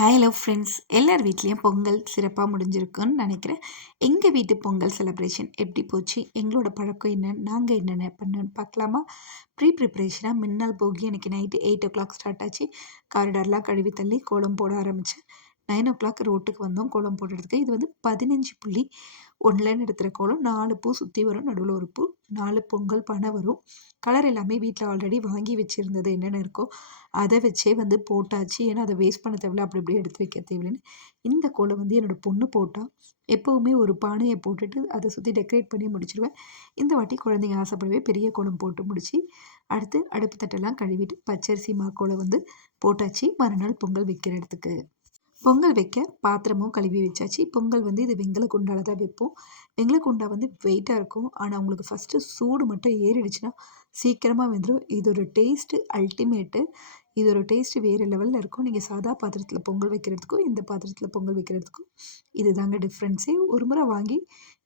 Hello friends, எல்லார் வீட்லேயும் பொங்கல் சிறப்பாக முடிஞ்சிருக்குன்னு நினைக்கிறேன். எங்கள் வீட்டு பொங்கல் செலிப்ரேஷன் எப்படி போச்சு, எங்களோட பழக்கம் என்ன, நாங்கள் என்னென்ன பண்ணோன்னு பார்க்கலாமா? ப்ரிப்ரேஷனாக முன்னாள் போகி அன்றைக்கி நைட்டு 8 o'clock ஸ்டார்ட் ஆச்சு. காரிடார்லாம் கழுவி தள்ளி கோலம் போட ஆரம்பித்தேன். 9 o'clock ரோட்டுக்கு வந்தோம் கோலம் போடுறதுக்கு. இது வந்து 15.1 எடுத்துகிற கோலம். 4 பூ சுற்றி வரும், நடுவில் ஒரு பூ, 4 பொங்கல் பானை வரும். கலர் எல்லாமே வீட்டில் ஆல்ரெடி வாங்கி வச்சுருந்தது என்னென்ன இருக்கோ அதை வச்சே வந்து போட்டாச்சு. ஏன்னா அதை வேஸ்ட் பண்ண தேவையில்ல, அப்படி இப்படி எடுத்து வைக்க தேவையில்லைன்னு. இந்த கோலம் வந்து என்னோடய பொண்ணு போட்டால் எப்போவுமே ஒரு பானையை போட்டுட்டு அதை சுற்றி டெக்கரேட் பண்ணி முடிச்சிடுவேன். இந்த வாட்டி குழந்தைங்க ஆசைப்படவே பெரிய கோலம் போட்டு முடிச்சு அடுத்து அடுப்பு தட்டெல்லாம் கழுவிட்டு பச்சரிசி மாக்கோலம் வந்து போட்டாச்சு. மறுநாள் பொங்கல் வைக்கிற இடத்துக்கு பொங்கல் வைக்க பாத்திரமும் கழுவி வச்சாச்சு. பொங்கல் வந்து இது வெங்கல குண்டால தான் வைப்போம். வெங்கல குண்டா வந்து வெயிட்டாக இருக்கும். ஆனால் உங்களுக்கு ஃபஸ்ட்டு சூடு மட்டும் ஏறிடுச்சுன்னா சீக்கிரமாக வெந்துடும். இதோட டேஸ்ட்டு அல்டிமேட்டு. இதோட டேஸ்ட்டு வேறு லெவலில் இருக்கும். நீங்கள் சாதா பாத்திரத்தில் பொங்கல் வைக்கிறதுக்கும் இந்த பாத்திரத்தில் பொங்கல் வைக்கிறதுக்கும் இது தாங்க டிஃப்ரென்ஸே. ஒரு முறை வாங்கி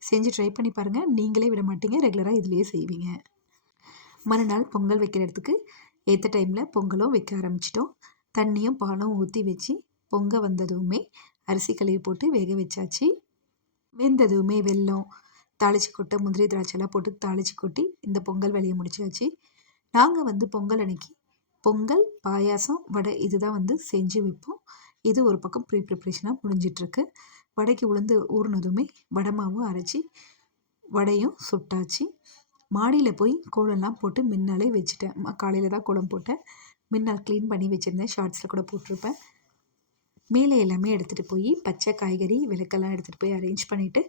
செஞ்சு ட்ரை பண்ணி பாருங்கள், நீங்களே விட மாட்டீங்க, ரெகுலராக இதுலேயே செய்வீங்க. மறுநாள் பொங்கல் வைக்கிறதுக்கு ஏற்ற டைமில் பொங்கலும் வைக்க ஆரம்பிச்சிட்டோம். தண்ணியும் பாலும் ஊற்றி வச்சு பொங்க வந்ததுமே அரிசி கழுவி போட்டு வேக வச்சாச்சு. வெந்ததுமே வெல்லம் தாளிச்சு கொட்டை, முந்திரி திராட்சைலாம் போட்டு தாளிச்சு கொட்டி இந்த பொங்கல் வேலையை முடிச்சாச்சு. நாங்கள் வந்து பொங்கல் அன்னைக்கு பொங்கல், பாயாசம், வடை இதுதான் வந்து செஞ்சு வைப்போம். இது ஒரு பக்கம் ப்ரிப்ரேஷனாக முடிஞ்சிட்ருக்கு. வடைக்கு உளுந்து ஊறினதுமே வடை மாவும் அரைச்சி வடையும் சுட்டாச்சு. மாடியில் போய் கோலம்லாம் போட்டு முன்னாலே வச்சுட்டேன். காலையில் தான் கோலம் போட்டேன். முன்னால் க்ளீன் பண்ணி வச்சுருந்தேன், ஷார்ட்ஸில் கூட போட்டிருப்பேன். மேலே எல்லாமே எடுத்துகிட்டு போய் பச்சை காய்கறி விளக்கெல்லாம் எடுத்துகிட்டு போய் அரேஞ்ச் பண்ணிவிட்டு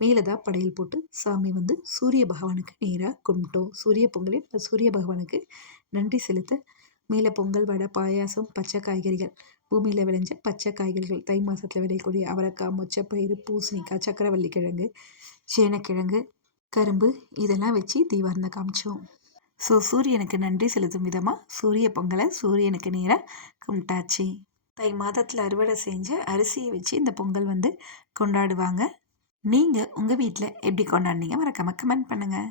மேலே தான் படையல் போட்டு சாமி வந்து சூரிய பகவானுக்கு நேராக கும்பிட்டோம். சூரிய பொங்கலே சூரிய பகவானுக்கு நன்றி செலுத்த மேலே பொங்கல், வடை, பாயாசம், பச்சை காய்கறிகள், பூமியில் விளைஞ்ச பச்சை காய்கறிகள், தை மாதத்தில் விளையக்கூடிய அவரைக்காய், மொச்சப்பயிறு, பூசணிக்காய், சக்கரவள்ளி கிழங்கு, சேனக்கிழங்கு, கரும்பு இதெல்லாம் வச்சு தீபாரதனை காமிச்சோம். ஸோ சூரியனுக்கு நன்றி செலுத்தும் விதமாக சூரிய பொங்கலை சூரியனுக்கு நேராக கும்பிட்டாச்சு. தை மாதத்தில் அறுவடை செஞ்ச அரிசியை வச்சு இந்த பொங்கல் வந்து கொண்டாடுவாங்க. நீங்கள் உங்கள் வீட்டில் எப்படி கொண்டாடுனீங்க மறக்காம கமெண்ட் பண்ணுங்கள்.